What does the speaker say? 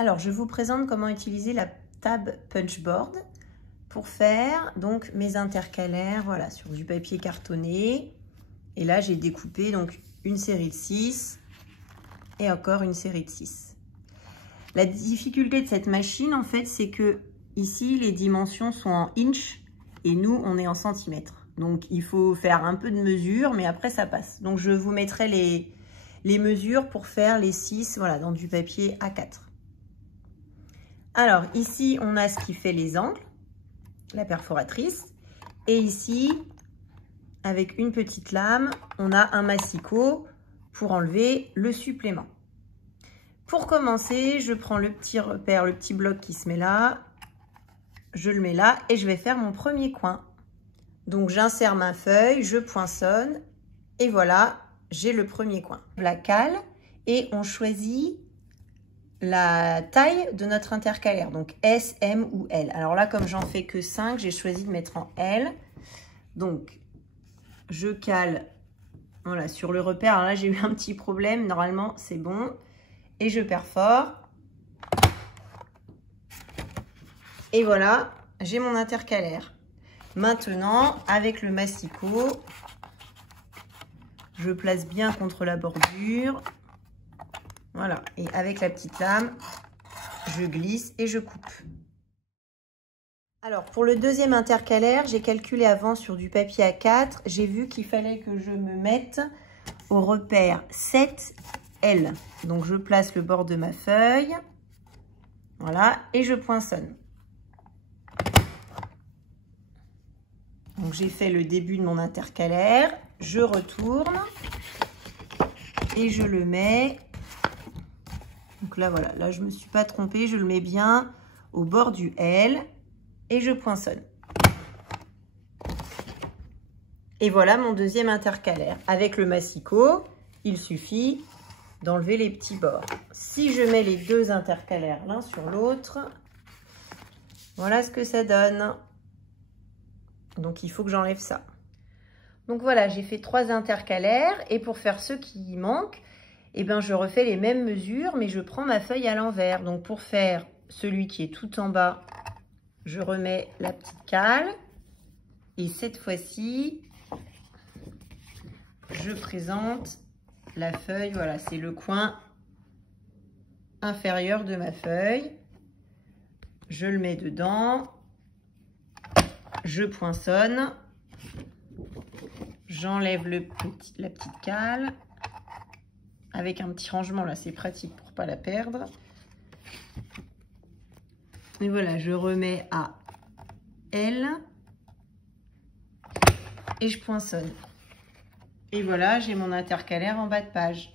Alors, je vous présente comment utiliser la table Punchboard pour faire donc mes intercalaires, voilà, sur du papier cartonné. Et là, j'ai découpé donc une série de 6 et encore une série de 6. La difficulté de cette machine, en fait, c'est que ici, les dimensions sont en inch et nous, on est en centimètres. Donc, il faut faire un peu de mesure, mais après, ça passe. Donc, je vous mettrai les mesures pour faire les 6, voilà, dans du papier A4. Alors, ici, on a ce qui fait les angles, la perforatrice. Et ici, avec une petite lame, on a un massicot pour enlever le supplément. Pour commencer, je prends le petit repère, le petit bloc qui se met là. Je le mets là et je vais faire mon premier coin. Donc, j'insère ma feuille, je poinçonne et voilà, j'ai le premier coin. La cale et on choisit la taille de notre intercalaire, donc S, M ou L. Alors là, comme j'en fais que 5, j'ai choisi de mettre en L. Donc, je cale voilà, sur le repère. Alors là, j'ai eu un petit problème. Normalement, c'est bon. Et je perfore. Et voilà, j'ai mon intercalaire. Maintenant, avec le massicot, je place bien contre la bordure. Voilà, et avec la petite lame, je glisse et je coupe. Alors, pour le deuxième intercalaire, j'ai calculé avant sur du papier A4. J'ai vu qu'il fallait que je me mette au repère 7L. Donc, je place le bord de ma feuille. Voilà, et je poinçonne. Donc, j'ai fait le début de mon intercalaire. Je retourne et je le mets. Donc là, voilà, là, je ne me suis pas trompée. Je le mets bien au bord du L et je poinçonne. Et voilà mon deuxième intercalaire. Avec le massicot, il suffit d'enlever les petits bords. Si je mets les deux intercalaires l'un sur l'autre, voilà ce que ça donne. Donc, il faut que j'enlève ça. Donc, voilà, j'ai fait 3 intercalaires. Et pour faire ceux qui manquent, eh ben, je refais les mêmes mesures, mais je prends ma feuille à l'envers. Donc, pour faire celui qui est tout en bas, je remets la petite cale. Et cette fois-ci, je présente la feuille. Voilà, c'est le coin inférieur de ma feuille. Je le mets dedans. Je poinçonne. J'enlève la petite cale. Avec un petit rangement, là, c'est pratique pour ne pas la perdre. Et voilà, je remets à L. Et je poinçonne. Et voilà, j'ai mon intercalaire en bas de page.